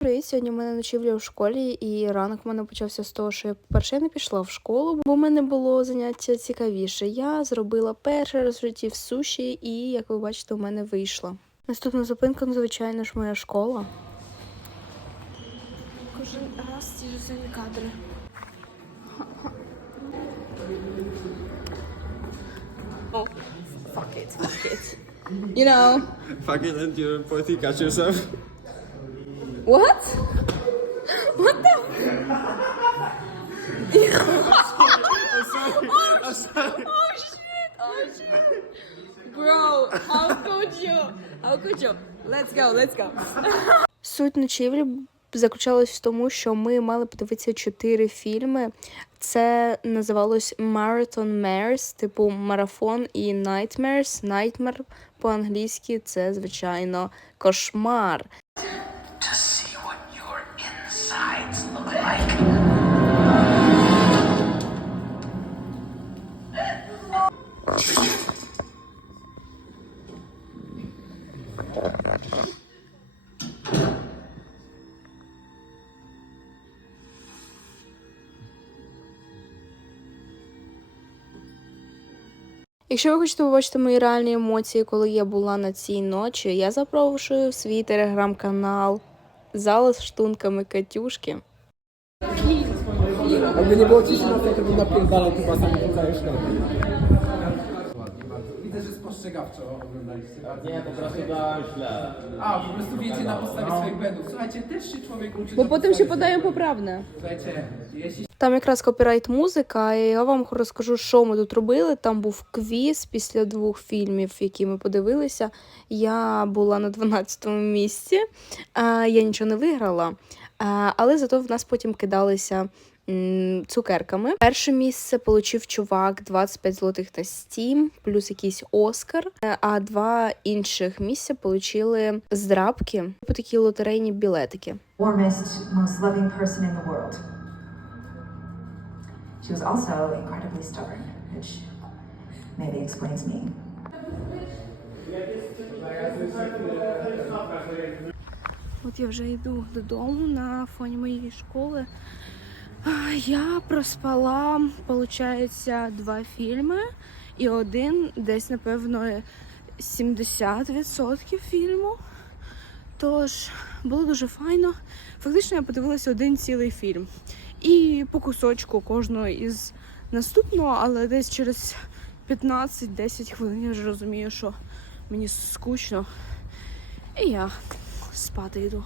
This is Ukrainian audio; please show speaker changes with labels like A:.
A: Привіт, сьогодні в мене ночівля в школі, і ранок в мене почався з того, що я перше не пішла в школу, бо в мене було заняття цікавіше. Я зробила перший раз в житті в суші, і як ви бачите, у мене вийшло. Наступна зупинка, ну, звичайно ж, моя школа. Кожен раз ті ж самі кадри. Oh, fuck it, fuck it. You know.
B: Fuck it and you poorly catch yourself.
A: What? What the? How could? How could you? Let's go, let's go. Суть ночівлі заключалась в тому, що ми мали подивитися чотири фільми. Це називалось Marathon Mares, типу марафон і Nightmares. Nightmare по-англійськи це, звичайно, кошмар. Якщо ви хочете побачити мої реальні емоції, коли я була на цій ночі, я запрошую в свій телеграм-канал Зала з штунками Катюшки.
C: Jakby nie było ciszy to, bym napierdalał chyba sam szkole. Widzę, że spostrzegawczo oglądaliście.
D: Nie, po prostu dałem źle.
C: A, po prostu wiecie na podstawie swoich błędów. Słuchajcie, też się człowiek uczy
E: Бо
C: na
E: потім ще
C: podstawie
E: подаємо поправне.
C: swoich- Słuchajcie, jeśli
A: Там якраз копірайт музика, і я вам розкажу, що ми тут робили. Там був квіз після двох фільмів, які ми подивилися. Я була на 12-му місці, а, я нічого не виграла, а, але зато в нас потім кидалися. Цукерками. Перше місце отримав чувак 25 злотих та Steam, плюс якийсь Оскар. Е, А два інших місця отримали здрабки, типу такі лотерейні білетики.
F: warmest, most loving person in the world. She was also incredibly stubborn, which maybe explains me.
A: От я вже йду додому на фоні моєї школи. Я проспала, виходить, два фільми і один десь, напевно, 70% фільму. Тож було дуже файно. Фактично я подивилася один цілий фільм. І по кусочку кожного із наступного, але десь через 15-10 хвилин я вже розумію, що мені скучно. І я спати йду.